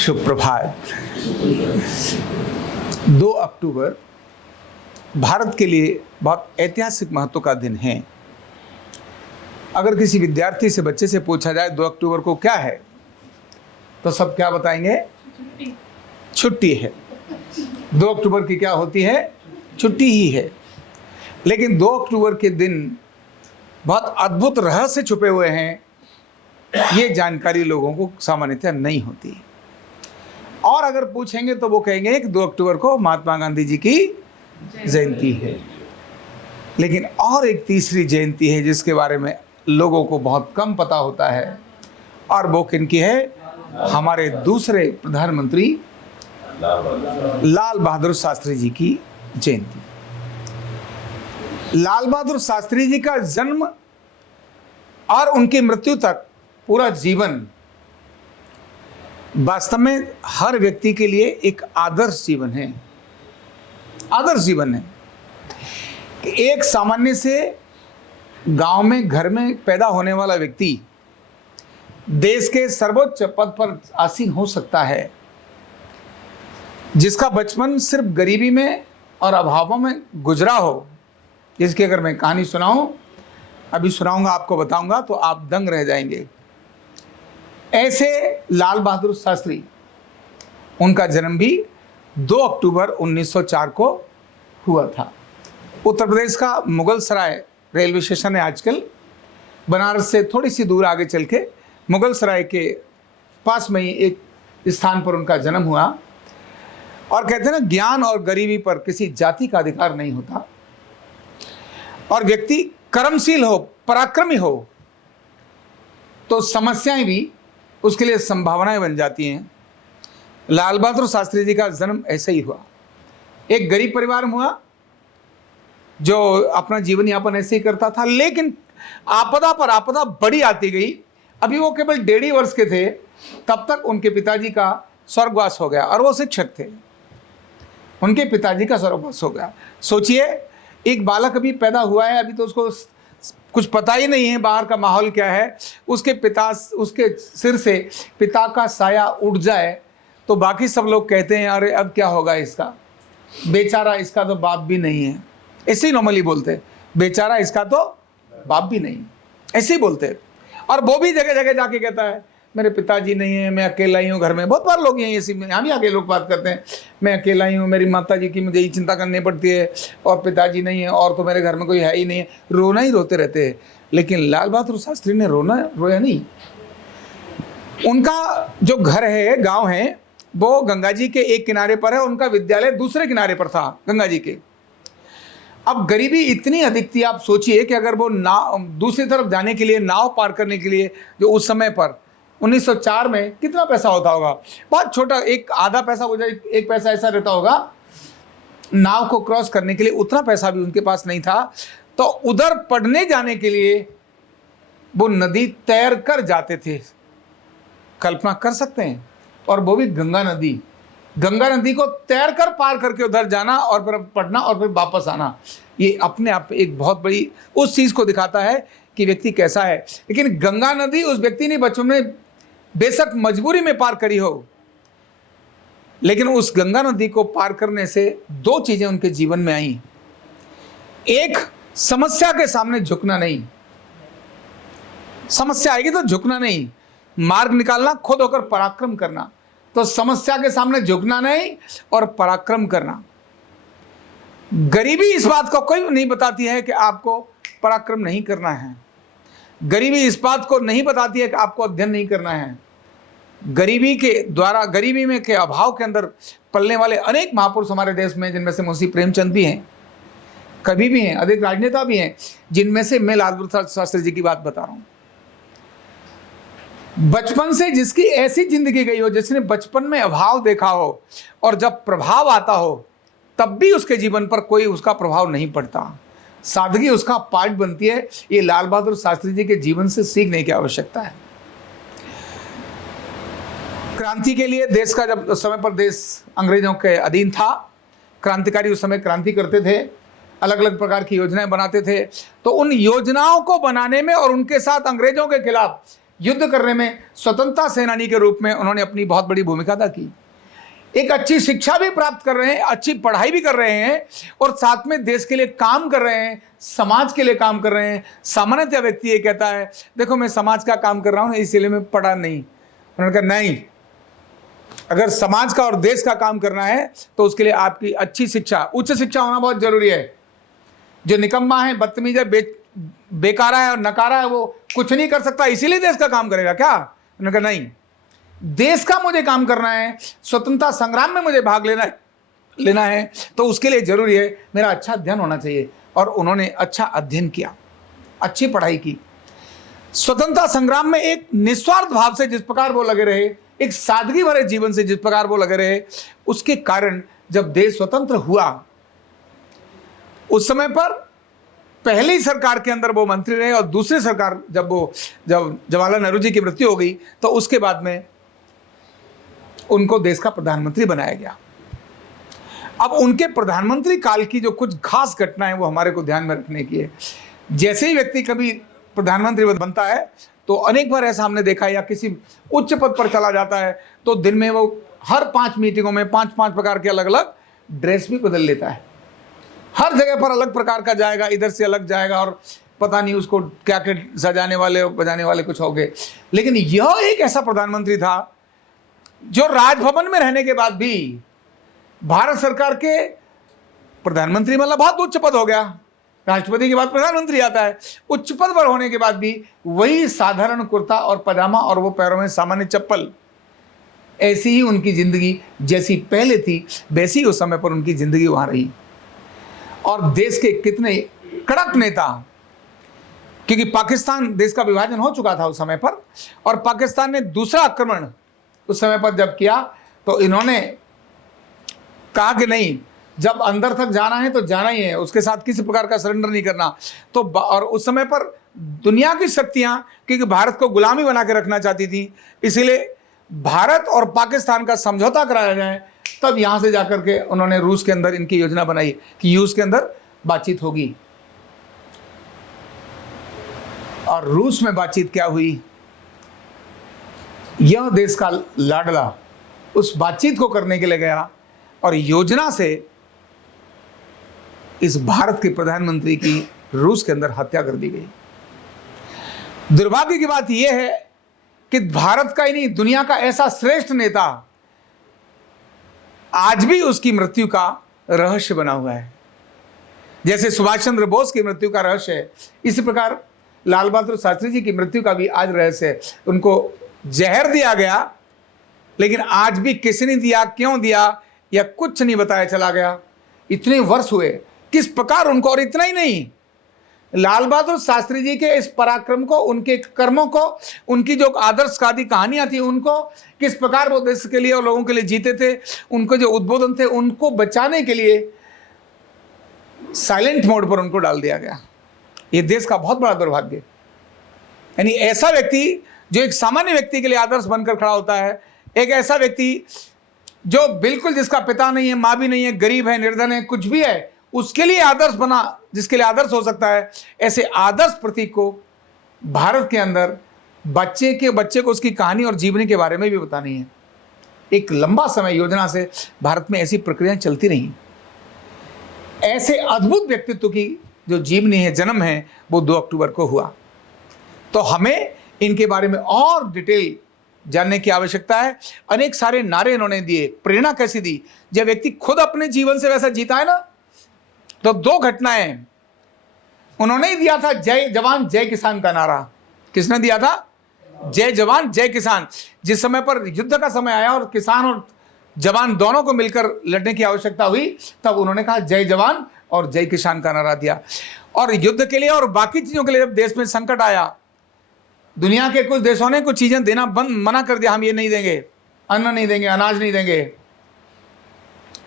सुप्रभात। 2 अक्टूबर भारत के लिए बहुत ऐतिहासिक महत्व का दिन है। अगर किसी विद्यार्थी से, बच्चे से पूछा जाए 2 अक्टूबर को क्या है, तो सब क्या बताएंगे? छुट्टी है। 2 अक्टूबर की क्या होती है? छुट्टी ही है। लेकिन 2 अक्टूबर के दिन बहुत अद्भुत रहस्य छुपे हुए हैं। ये जानकारी लोगों को सामान्यतः नहीं होती। और अगर पूछेंगे तो वो कहेंगे कि 2 अक्टूबर को महात्मा गांधी जी की जयंती है। लेकिन और एक तीसरी जयंती है जिसके बारे में लोगों को बहुत कम पता होता है, और वो किनकी है? हमारे दूसरे प्रधानमंत्री लाल बहादुर शास्त्री जी की जयंती। लाल बहादुर शास्त्री जी का जन्म और उनकी मृत्यु तक पूरा जीवन वास्तव में हर व्यक्ति के लिए एक आदर्श जीवन है। आदर्श जीवन है कि एक सामान्य से गांव में, घर में पैदा होने वाला व्यक्ति देश के सर्वोच्च पद पर आसीन हो सकता है, जिसका बचपन सिर्फ गरीबी में और अभावों में गुजरा हो। जिसकी अगर मैं कहानी सुनाऊं, अभी सुनाऊंगा, आपको बताऊंगा तो आप दंग रह जाएंगे। ऐसे लाल बहादुर शास्त्री, उनका जन्म भी 2 अक्टूबर 1904 को हुआ था। उत्तर प्रदेश का मुगल सराय रेलवे स्टेशन है आजकल, बनारस से थोड़ी सी दूर आगे चल के मुगल सराय के पास में ही एक स्थान पर उनका जन्म हुआ। और कहते हैं ना, ज्ञान और गरीबी पर किसी जाति का अधिकार नहीं होता, और व्यक्ति कर्मशील हो, पराक्रमी हो, तो समस्याएं भी उसके लिए संभावनाएं बन जाती हैं। लाल बहादुर शास्त्री जी का जन्म ऐसे ही हुआ। एक गरीब परिवार में हुआ जो अपना जीवन यापन ऐसे ही करता था, लेकिन आपदा पर आपदा बड़ी आती गई। अभी वो केवल 1.5 वर्ष के थे, तब तक उनके पिताजी का स्वर्गवास हो गया, और वो शिक्षक थे। उनके पिताजी का स्वर्गवास हो गया। सोचिए, एक बालक अभी पैदा हुआ है, अभी तो उसको कुछ पता ही नहीं है बाहर का माहौल क्या है। उसके सिर से पिता का साया उड़ जाए तो बाकी सब लोग कहते हैं, अरे अब क्या होगा इसका, बेचारा, इसका तो बाप भी नहीं है। ऐसे ही नॉर्मली बोलते हैं, बेचारा, इसका तो बाप भी नहीं, ऐसे ही बोलते हैं। और वो भी जगह जगह जाके कहता है, मेरे पिताजी नहीं है, मैं अकेला ही हूँ घर में। बहुत बार लोग ऐसे यहाँ भी आके लोग बात करते हैं, मैं अकेला ही हूँ, मेरी माता जी की मुझे ही चिंता करनी पड़ती है, और पिताजी नहीं है, और तो मेरे घर में कोई है ही नहीं है। रोना ही रोते रहते हैं। लेकिन लाल बहादुर शास्त्री ने रोया नहीं। उनका जो घर है, गाँव है, वो गंगा जी के एक किनारे पर है, उनका विद्यालय दूसरे किनारे पर था गंगा जी के। अब गरीबी इतनी अधिक थी, आप सोचिए कि अगर वो दूसरी तरफ जाने के लिए, नाव पार करने के लिए, जो उस समय पर 1904 में कितना पैसा होता होगा? बहुत छोटा, एक आधा पैसा हो जाए, 1 पैसा ऐसा रहता होगा नाव को क्रॉस करने के लिए। उतना पैसा भी उनके पास नहीं था। तो उधर पढ़ने जाने के लिए वो नदी तैर कर जाते थे। कल्पना कर सकते हैं? और वो भी गंगा नदी को तैर कर पार करके उधर जाना, और फिर पढ़ना, और फिर वापस आना। ये अपने आप एक बहुत बड़ी उस चीज को दिखाता है कि व्यक्ति कैसा है। लेकिन गंगा नदी उस व्यक्ति ने बचपन में बेशक मजबूरी में पार करी हो, लेकिन उस गंगा नदी को पार करने से 2 चीजें उनके जीवन में आई। एक, समस्या के सामने झुकना नहीं। समस्या आएगी तो झुकना नहीं, मार्ग निकालना, खुद होकर पराक्रम करना। तो समस्या के सामने झुकना नहीं और पराक्रम करना। गरीबी इस बात को कोई नहीं बताती है कि आपको पराक्रम नहीं करना है। गरीबी इस बात को नहीं बताती है कि आपको अध्ययन नहीं करना है। गरीबी के द्वारा, गरीबी में के अभाव के अंदर पलने वाले अनेक महापुरुष हमारे देश में, जिनमें से मुंशी प्रेमचंद भी हैं, कवि भी हैं, अधिक राजनेता भी हैं, जिनमें से मैं लाल बहादुर शास्त्री जी की बात बता रहा हूं। बचपन से जिसकी ऐसी जिंदगी गई हो, जिसने बचपन में अभाव देखा हो, और जब प्रभाव आता हो तब भी उसके जीवन पर कोई उसका प्रभाव नहीं पड़ता, सादगी उसका पार्ट बनती है। ये लाल बहादुर शास्त्री जी के जीवन से सीखने की आवश्यकता है। क्रांति के लिए देश का, जब उस समय पर देश अंग्रेजों के अधीन था, क्रांतिकारी उस समय क्रांति करते थे, अलग अलग प्रकार की योजनाएं बनाते थे। तो उन योजनाओं को बनाने में और उनके साथ अंग्रेजों के खिलाफ युद्ध करने में स्वतंत्रता सेनानी के रूप में उन्होंने अपनी बहुत बड़ी भूमिका अदा की। एक अच्छी शिक्षा भी प्राप्त कर रहे हैं, अच्छी पढ़ाई भी कर रहे हैं और साथ में देश के लिए काम कर रहे हैं, समाज के लिए काम कर रहे हैं। सामान्यतः व्यक्ति ये कहता है देखो मैं समाज का काम कर रहा हूं इसलिए मैं पढ़ा नहीं। उन्होंने कहा नहीं, अगर समाज का और देश का काम करना है तो उसके लिए आपकी अच्छी शिक्षा, उच्च शिक्षा होना बहुत जरूरी है। जो निकम्मा है, बदतमीज है, बेकारा है और नकारा है वो कुछ नहीं कर सकता इसीलिए देश का काम करेगा क्या? उन्होंने कहा नहीं, देश का मुझे काम करना है, स्वतंत्रता संग्राम में मुझे भाग लेना है तो उसके लिए जरूरी है मेरा अच्छा अध्ययन होना चाहिए। और उन्होंने अच्छा अध्ययन किया, अच्छी पढ़ाई की। स्वतंत्रता संग्राम में एक निस्वार्थ भाव से जिस प्रकार वो लगे रहे, एक सादगी भरे जीवन से जिस प्रकार वो लगे रहे, उसके कारण जब देश स्वतंत्र हुआ उस समय पर पहली सरकार के अंदर वो मंत्री रहे और दूसरी सरकार जब जवाहरलाल नेहरू जी की मृत्यु हो गई तो उसके बाद में उनको देश का प्रधानमंत्री बनाया गया। अब उनके प्रधानमंत्री काल की जो कुछ खास घटनाएं वो हमारे को ध्यान में रखने की है। जैसे ही व्यक्ति कभी प्रधानमंत्री बनता है तो अनेक बार ऐसा हमने देखा है, या किसी उच्च पद पर चला जाता है तो दिन में वो हर 5 मीटिंगों में 5-5 प्रकार के अलग अलग ड्रेस भी बदल लेता है। हर जगह पर अलग प्रकार का जाएगा, इधर से अलग जाएगा और पता नहीं उसको क्या क्या सजाने वाले बजाने वाले कुछ हो गए। लेकिन यह एक ऐसा प्रधानमंत्री था जो राजभवन में रहने के बाद भी भारत सरकार के प्रधानमंत्री, मतलब बहुत उच्च पद हो गया, राष्ट्रपति के बाद प्रधानमंत्री आता है, उच्च पद पर होने के बाद भी वही साधारण कुर्ता और पजामा और वो पैरों में सामान्य चप्पल, ऐसी ही उनकी जिंदगी जैसी पहले थी वैसी उस समय पर उनकी जिंदगी वहां रही। और देश के कितने कड़क नेता, क्योंकि पाकिस्तान देश का विभाजन हो चुका था उस समय पर और पाकिस्तान ने दूसरा आक्रमण उस समय पर जब किया तो इन्होंने कहा कि नहीं, जब अंदर तक जाना है तो जाना ही है, उसके साथ किसी प्रकार का सरेंडर नहीं करना। तो और उस समय पर दुनिया की शक्तियां क्योंकि भारत को गुलामी बना के रखना चाहती थी, इसीलिए भारत और पाकिस्तान का समझौता कराया जाए। तब यहां से जाकर के उन्होंने रूस के अंदर इनकी योजना बनाई कि रूस के अंदर बातचीत होगी। और रूस में बातचीत क्या हुई, यह देश का लाडला उस बातचीत को करने के लिए गया और योजना से इस भारत के प्रधानमंत्री की रूस के अंदर हत्या कर दी गई। दुर्भाग्य की बात यह है कि भारत का ही नहीं दुनिया का ऐसा श्रेष्ठ नेता आज भी उसकी मृत्यु का रहस्य बना हुआ है। जैसे सुभाष चंद्र बोस की मृत्यु का रहस्य है, इसी प्रकार लाल बहादुर शास्त्री जी की मृत्यु का भी आज रहस्य है। उनको जहर दिया गया लेकिन आज भी किसी ने दिया, क्यों दिया या कुछ नहीं बताया, चला गया। इतने वर्ष हुए किस प्रकार उनको, और इतना ही नहीं, लाल बहादुर शास्त्री जी के इस पराक्रम को, उनके कर्मों को, उनकी जो आदर्शवादी कहानियां थी उनको, किस प्रकार वो देश के लिए और लोगों के लिए जीते थे, उनको जो उद्बोधन थे उनको बचाने के लिए साइलेंट मोड पर उनको डाल दिया गया। ये देश का बहुत बड़ा दुर्भाग्य। यानी ऐसा व्यक्ति जो एक सामान्य व्यक्ति के लिए आदर्श बनकर खड़ा होता है, एक ऐसा व्यक्ति जो बिल्कुल जिसका पिता नहीं है, माँ भी नहीं है, गरीब है, निर्धन है, कुछ भी है, उसके लिए आदर्श बना, जिसके लिए आदर्श हो सकता है, ऐसे आदर्श प्रतीक को भारत के अंदर बच्चे को उसकी कहानी और जीवनी के बारे में भी बतानी है। एक लंबा समय योजना से भारत में ऐसी प्रक्रियाएं चलती रही। ऐसे अद्भुत व्यक्तित्व की जो जीवनी है, जन्म है, वो 2 अक्टूबर को हुआ। तो हमें इनके बारे में और डिटेल जानने की आवश्यकता है। अनेक सारे नारे इन्होंने दिए, प्रेरणा कैसी दी। जब व्यक्ति खुद अपने जीवन से वैसा जीता है ना, तो 2 घटनाएं उन्होंने ही दिया था। जय जवान जय किसान का नारा किसने दिया था? जय जवान जय किसान। जिस समय पर युद्ध का समय आया और किसान और जवान दोनों को मिलकर लड़ने की आवश्यकता हुई, तब उन्होंने कहा जय जवान और जय किसान का नारा दिया। और युद्ध के लिए और बाकी चीजों के लिए जब देश में संकट आया, दुनिया के कुछ देशों ने कुछ चीजें देना मना कर दिया, हम ये नहीं देंगे, अन्न नहीं देंगे, अनाज नहीं देंगे।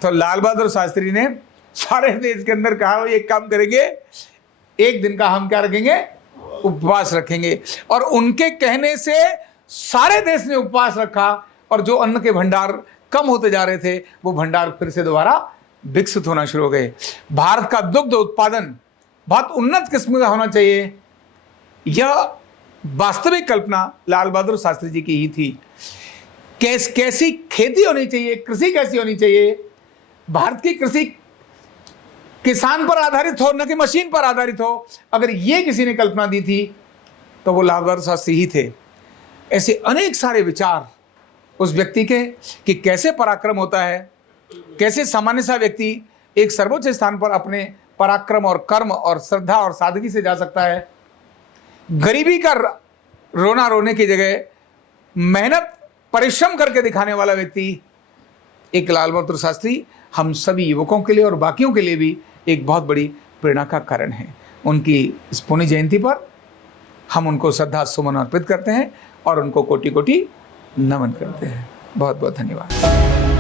तो लाल बहादुर शास्त्री ने सारे देश के अंदर कहा ये काम करेंगे, एक दिन का हम क्या रखेंगे, उपवास रखेंगे। और उनके कहने से सारे देश ने उपवास रखा और जो अन्न के भंडार कम होते जा रहे थे वो भंडार फिर से दोबारा विकसित होना शुरू हो गए। भारत का दुग्ध उत्पादन बहुत उन्नत किस्म का होना चाहिए, यह वास्तविक कल्पना लाल बहादुर शास्त्री जी की ही थी। कैसी खेती होनी चाहिए, कृषि कैसी होनी चाहिए, भारत की कृषि किसान पर आधारित हो, न कि मशीन पर आधारित हो, अगर ये किसी ने कल्पना दी थी तो वो लाल बहादुर शास्त्री ही थे। ऐसे अनेक सारे विचार उस व्यक्ति के कि कैसे पराक्रम होता है, कैसे सामान्य सा व्यक्ति एक सर्वोच्च स्थान पर अपने पराक्रम और कर्म और श्रद्धा और सादगी से जा सकता है। गरीबी का रोना रोने की जगह मेहनत परिश्रम करके दिखाने वाला व्यक्ति एक लाल बहादुर शास्त्री हम सभी युवकों के लिए और बाकियों के लिए भी एक बहुत बड़ी प्रेरणा का कारण है। उनकी इस पुण्य जयंती पर हम उनको श्रद्धा सुमन अर्पित करते हैं और उनको कोटि कोटि नमन करते हैं। बहुत बहुत धन्यवाद।